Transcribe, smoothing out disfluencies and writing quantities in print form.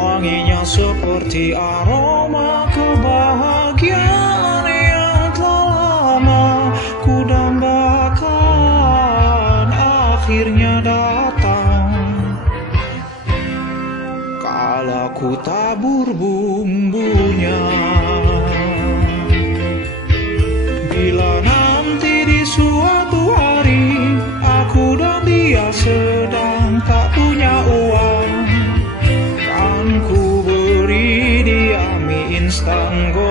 Wanginya seperti aroma kebahagiaan yang telah lama ku dambakan akhirnya datang. Kala ku tabur bumbunya, bila nanti di suatu hari aku dan dia sedang tak punya uang, kan ku beri dia mie instan goreng